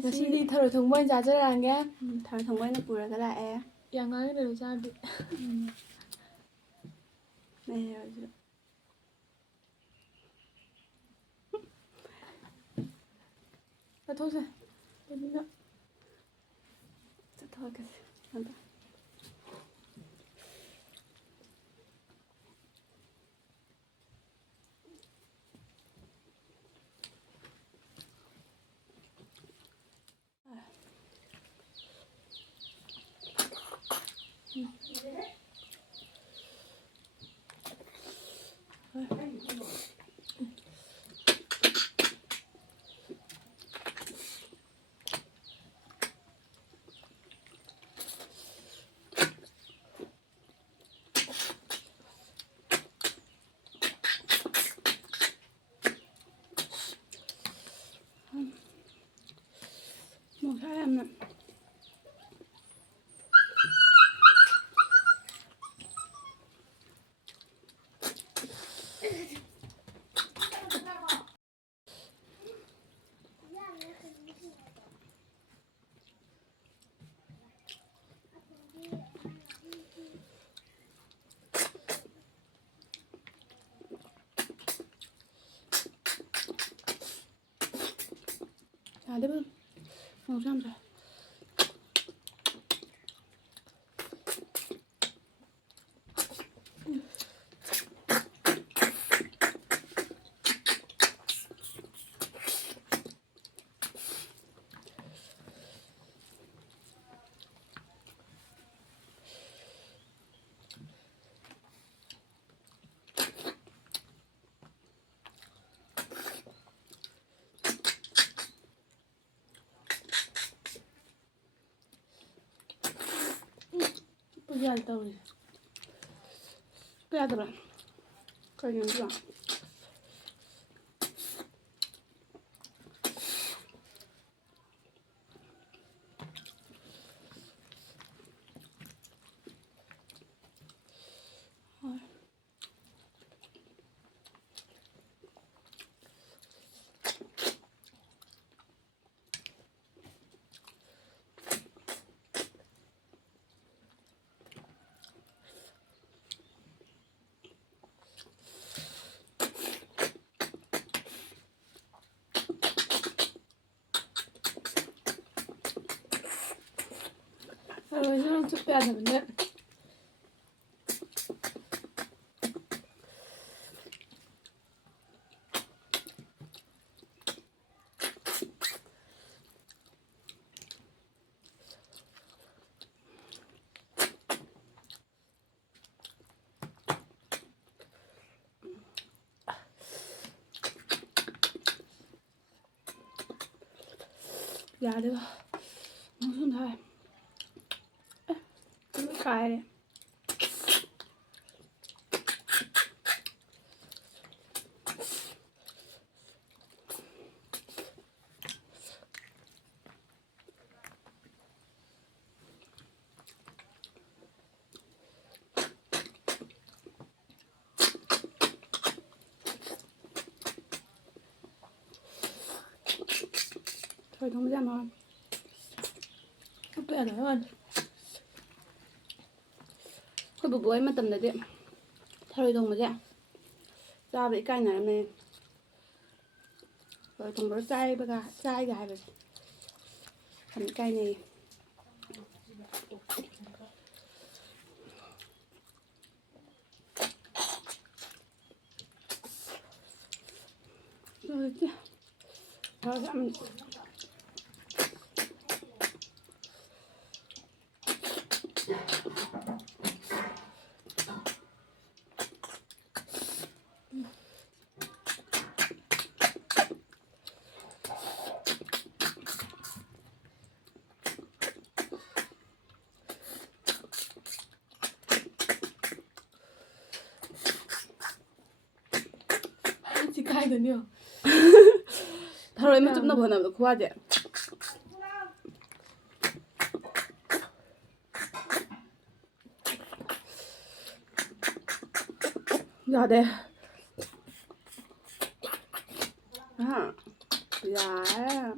ꯉꯁꯤꯗꯤ ꯊꯔꯣꯏ ꯊꯣꯡꯕ ꯑꯣꯏꯅ ꯆꯥꯖꯔꯛꯑꯒꯦ. ꯊꯔꯣꯏ ꯊꯣꯡꯕ ꯑꯣꯏꯅ ꯄꯨꯔꯒ ꯂꯥꯛꯑꯦ. ꯌꯥꯝ ꯉꯥꯡꯉꯗ ꯆꯥꯗꯦ. ꯂꯩꯔꯁꯨ ꯆꯠꯊꯣꯛꯁꯦ. ꯑꯗꯨꯅ ꯆꯠꯊꯣꯛꯀꯁꯤ ꯑꯗ ꯅꯨꯡꯁꯥ ꯌꯥꯝꯅ ꯌꯥꯗꯦꯕ ꯅꯨꯡꯁꯥ ꯌꯥꯝ ꯁꯥꯏ. ꯌꯥꯗ ꯇꯧꯔꯤꯁꯦ. ꯌꯥꯗꯕ꯭ꯔꯥ ꯀꯩꯅꯣ ꯊꯔꯣꯏꯁꯨ ꯆꯨꯞꯄ ꯌꯥꯗꯕꯅꯦ. ꯌꯥꯗꯦꯕ ꯅꯨꯡꯁꯨ ꯁꯥꯏ. ꯀꯥꯏꯔꯦ. ꯊꯔꯣꯏ ꯊꯣꯡꯕꯁꯦ ꯌꯥꯝ ꯍꯥꯎꯋꯦ. ꯆꯨꯞꯄ ꯌꯥꯗꯕ ꯋꯥꯅꯤ. ꯑꯩꯈꯣꯏ ꯕꯨꯕꯣꯛ ꯍꯣꯏ ꯃꯇꯝꯗꯗꯤ ꯊꯔꯣꯏ ꯊꯣꯡꯕꯁꯦ ꯆꯥꯕ ꯏꯀꯥꯏꯅꯔꯝꯃꯦ. ꯊꯔꯣꯏ ꯊꯣꯡꯕꯒ ꯆꯥꯏꯒ ꯍꯥꯏꯕꯁꯦ ꯌꯥꯝ ꯏꯀꯥꯏꯅꯩꯌꯦ. ꯍꯧꯖꯤꯛꯇꯤ ꯊꯔꯣꯏ ꯌꯥꯝ ꯀꯥꯏꯗꯅꯣ ꯊꯔꯣꯏ ꯑꯃ ꯆꯨꯞꯅꯕ ꯍꯣꯠꯅꯕꯗ ꯈꯨꯋꯥꯁꯦ. ꯌꯥꯗꯦ. ꯌꯥꯔꯦ.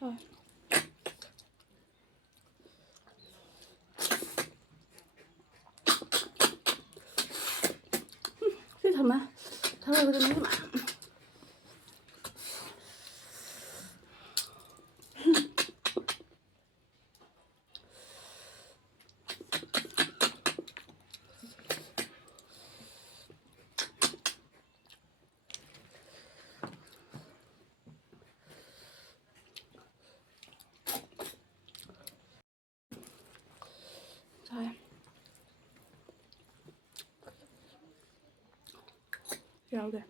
ꯍꯣꯏ ꯁꯤ ꯊꯝꯃꯦ ꯊꯔꯣꯏꯒꯗꯣ ꯃꯤ ꯃꯌꯥꯝ 잘 야우게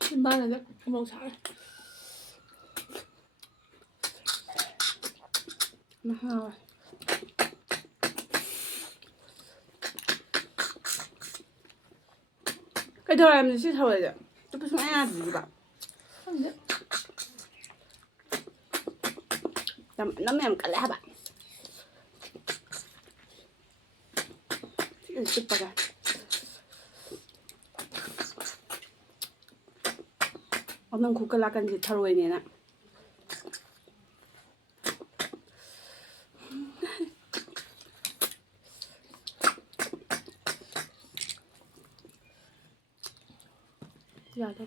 신발에는 구멍 잘. 하나 cái thôi em thì xí thôi rồi tôi phải nghe gì vậy không biết. nắm em cả lẽ bạn chụp vào 없는 국가라 간지 타로에니나 야, 나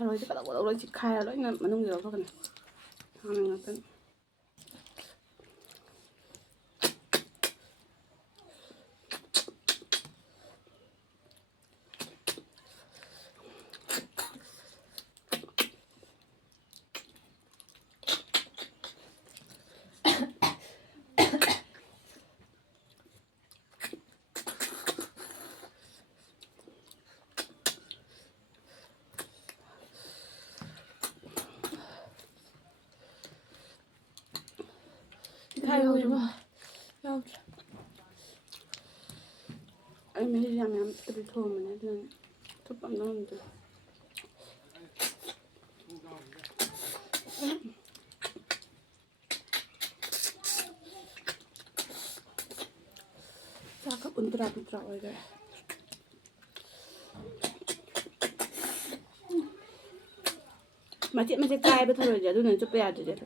타로 이제 까닥 까닥 이제 khai rồi nó mà nung nhiều thôi này hàng này tên Thay rồi mà. Đâu. anh mới làm em tự thôi mà nên chút bận nó làm được cakep untra rồi mà chị cay với thôi rồi giờ tôi nên chụp bè rồi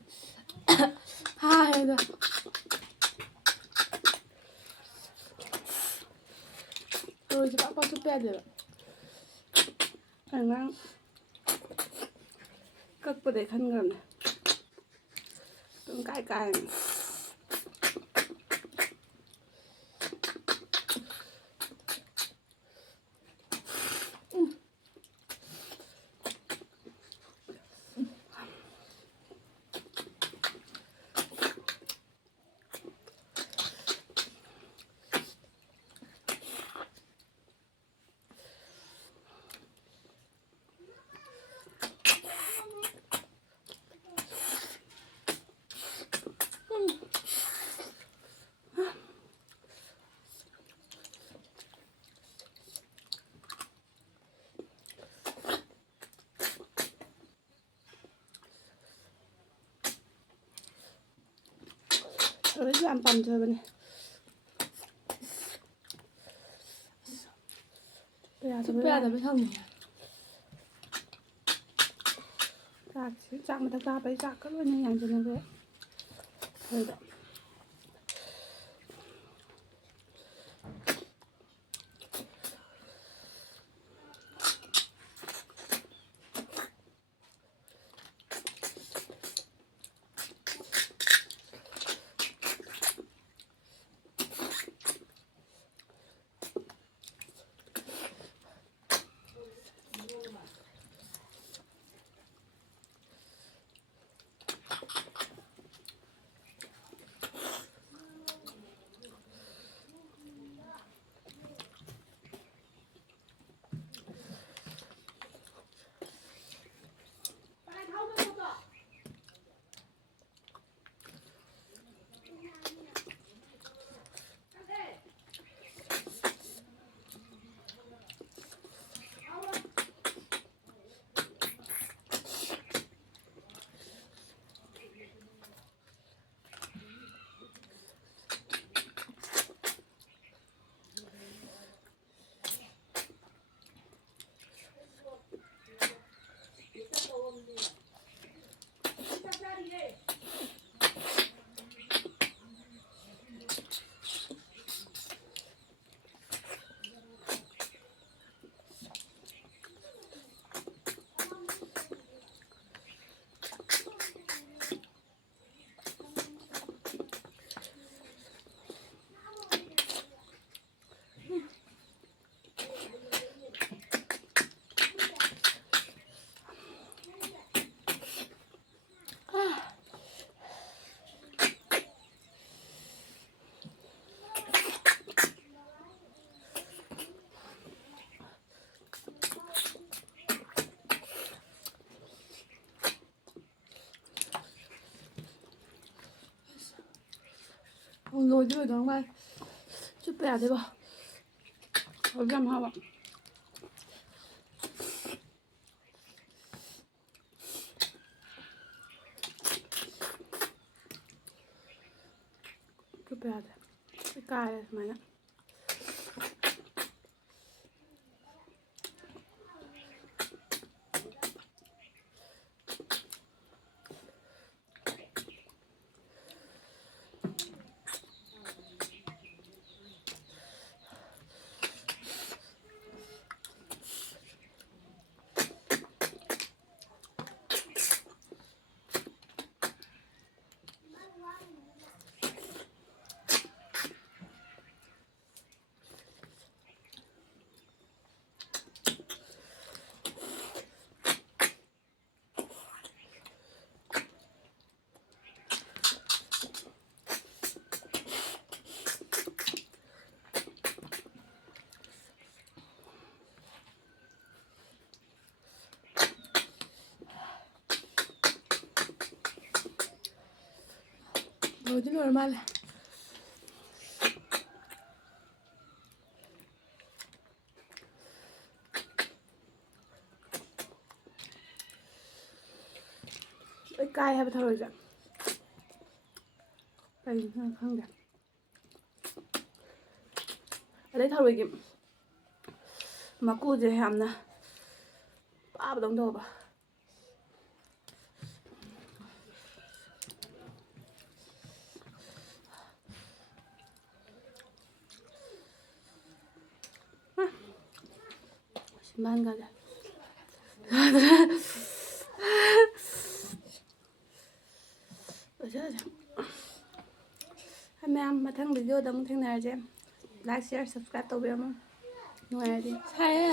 Hai rồi. Rồi chị bảo con chụp bè được. anh các bữa để khăn gần này cũng cay này rồi làm bầm rồi bên này Chụp bè là mới không nhỉ? ꯆꯥꯛ ꯃꯊꯛꯇ ꯍꯥꯞꯄꯩ ꯆꯥꯛꯀ ꯂꯣꯏꯅ ꯌꯥꯟꯁꯤꯟꯅꯈ꯭ꯔꯦ ꯑꯗꯨꯗ ꯂꯣꯏꯗꯣꯏꯗꯧ ꯃꯥꯜꯂꯦ. ꯆꯨꯞꯄ ꯌꯥꯗꯦꯕ. ꯍꯧꯖꯤꯛ ꯌꯥꯝ ꯍꯥꯎꯕ. ꯆꯨꯞꯄ ꯌꯥꯗꯦ. ꯀꯥꯏꯔꯦ ꯁꯨꯃꯥꯏꯅ. ꯂꯣꯏꯗꯤ ꯂꯣꯏꯔ ꯃꯥꯜꯂꯦ. ꯂꯣꯏ ꯀꯥꯏ ꯍꯥꯏꯕ ꯊꯔꯣꯏꯁꯦ. ꯀꯩꯒꯤꯅꯣ ꯈꯪꯗꯦ. ꯑꯗꯩ ꯊꯔꯣꯏꯒꯤ ꯃꯀꯨꯁꯦ ꯌꯥꯝꯅ ꯄꯥꯕꯗꯧꯅ ꯇꯧꯕ. ꯁꯤꯃꯥꯟꯒꯁꯦ. ꯃꯌꯥꯝ ꯃꯊꯪ ꯚꯤꯗꯤꯑꯣꯗ ꯑꯃꯨꯛ ꯊꯦꯡꯅꯔꯁꯦ. ꯂꯥꯏꯛ, ꯁꯤꯌꯔ, ꯁꯕꯁꯀ꯭ꯔꯥꯏꯕ ꯇꯧꯕꯤꯔꯝꯃꯣ. ꯅꯨꯡꯉꯥꯏꯔꯗꯤ. ꯁꯥꯏꯌꯦ.